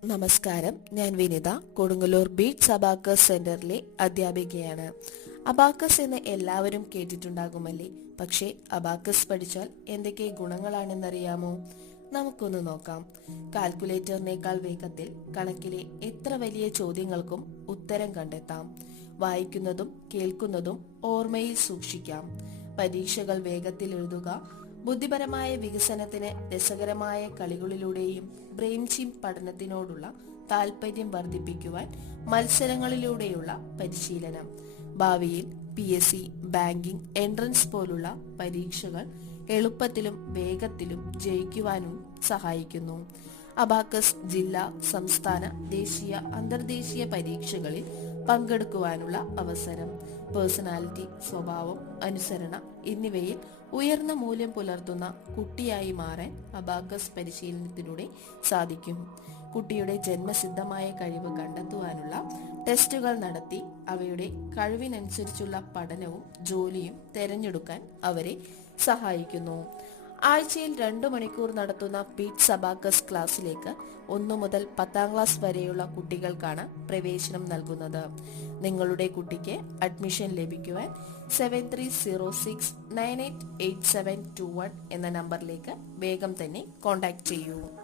നമസ്കാരം, ഞാൻ Vinitha. Kodungallur beats abacus സെന്ററിലെ അധ്യാപികയാണ്. അബാക്കസ് എന്ന് എല്ലാവരും കേട്ടിട്ടുണ്ടാകുമല്ലേ? പക്ഷേ അബാക്കസ് പഠിച്ചാൽ എന്തൊക്കെ ഗുണങ്ങളാണെന്നറിയാമോ? നമുക്കൊന്ന് നോക്കാം. കാൽക്കുലേറ്ററിനേക്കാൾ വേഗത്തിൽ കണക്കിലെ എത്ര വലിയ ചോദ്യങ്ങൾക്കും ഉത്തരം കണ്ടെത്താം. വായിക്കുന്നതും കേൾക്കുന്നതും ഓർമ്മയിൽ സൂക്ഷിക്കാം. പരീക്ഷകൾ വേഗത്തിൽ എഴുതുക. ബുദ്ധിപരമായ വികസനത്തിന് രസകരമായ കളികളിലൂടെയും ബ്രെയിൻ ചിപ്പ് പഠനത്തിനോടുള്ള താല്പര്യം വർദ്ധിപ്പിക്കുവാൻ മത്സരങ്ങളിലൂടെയുള്ള പരിശീലനം. ഭാവിയിൽ PSC, ബാങ്കിംഗ്, എൻട്രൻസ് പോലുള്ള പരീക്ഷകൾ എളുപ്പത്തിലും വേഗത്തിലും ജയിക്കുവാനും സഹായിക്കുന്നു. അബാക്കസ് ജില്ലാ, സംസ്ഥാന, ദേശീയ, അന്തർദേശീയ പരീക്ഷകളിൽ പങ്കെടുക്കുവാനുള്ള അവസരം. പേഴ്സണാലിറ്റി, സ്വഭാവം, അനുസരണ എന്നിവയിൽ ഉയർന്ന മൂല്യം പുലർത്തുന്ന കുട്ടിയായി മാറാൻ അബാക്കസ് പരിശീലനത്തിലൂടെ സാധിക്കും. കുട്ടിയുടെ ജന്മസിദ്ധമായ കഴിവ് കണ്ടെത്തുവാനുള്ള ടെസ്റ്റുകൾ നടത്തി അവയുടെ കഴിവിനനുസരിച്ചുള്ള പഠനവും ജോലിയും തിരഞ്ഞെടുക്കാൻ അവരെ സഹായിക്കുന്നു. ആഴ്ചയിൽ 2 മണിക്കൂർ നടത്തുന്ന ബീറ്റ്സ് അബാക്കസ് ക്ലാസ്സിലേക്ക് 1 മുതൽ 10ാം ക്ലാസ് വരെയുള്ള കുട്ടികൾക്കാണ് പ്രവേശനം നൽകുന്നത്. നിങ്ങളുടെ കുട്ടിക്ക് അഡ്മിഷൻ ലഭിക്കുവാൻ 7306988721 എന്ന നമ്പറിലേക്ക് വേഗം തന്നെ കോൺടാക്ട് ചെയ്യൂ.